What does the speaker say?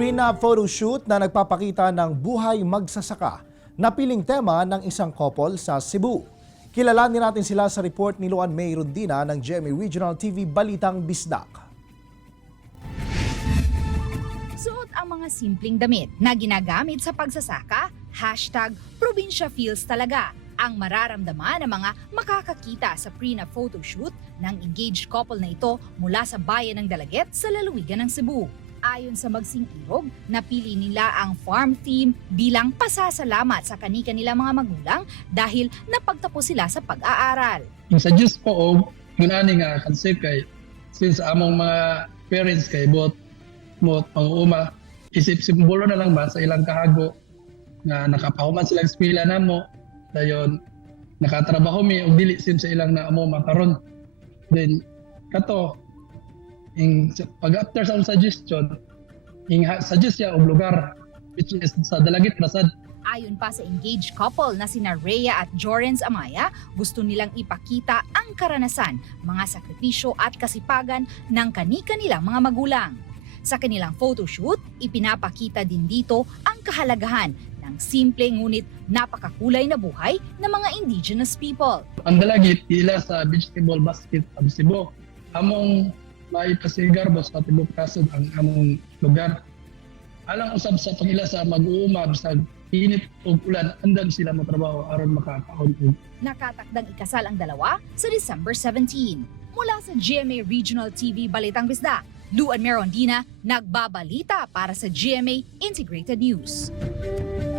Prenup photoshoot na nagpapakita ng buhay magsasaka na piling tema ng isang couple sa Cebu. Kilalanin natin sila sa report ni Luan May Rondina ng GMA Regional TV Balitang Bisdak. Suot ang mga simpleng damit na ginagamit sa pagsasaka, #probinsya feels talaga ang mararamdaman ng mga makakakita sa prenup photoshoot ng engaged couple na ito mula sa bayan ng Dalaget sa lalawigan ng Cebu. Ayon sa Magsing Irog, napili nila ang farm theme bilang pasasalamat sa kani-kanilang mga magulang dahil napagtapos sila sa pag-aaral. Yung suggest po og gunani nga concept kay since among mga parents kay bot mo pang-uma isip simbolo na lang ba sa ilang kahago nga nakapahuman silang eskwela namo dayon nakatrabaho mi og dili sim sa ilang na amo makaron then kato pag after sa suggestion suggest siya og lugar which is sa Dalagit Prasad. Ayon pa sa engaged couple na sina Rhea at Jorens Amaya, gusto nilang ipakita ang karanasan, mga sakripisyo at kasipagan ng kani-kanilang mga magulang. Sa kanilang photoshoot, ipinapakita din dito ang kahalagahan ng simple ngunit napakakulay na buhay ng mga indigenous people. Ang Dalagit ila sa vegetable basket of Cebu. Among maipasigar ba sa tibok kasod ang among lugar. Alang usab sa pangila sa mag-uuma sa init o ulan, andam sila matrabaho aron makakaon. Nakatakdang ikasal ang dalawa sa December 17. Mula sa GMA Regional TV Balitang Bisdak, Luan May Rondina, nagbabalita para sa GMA Integrated News.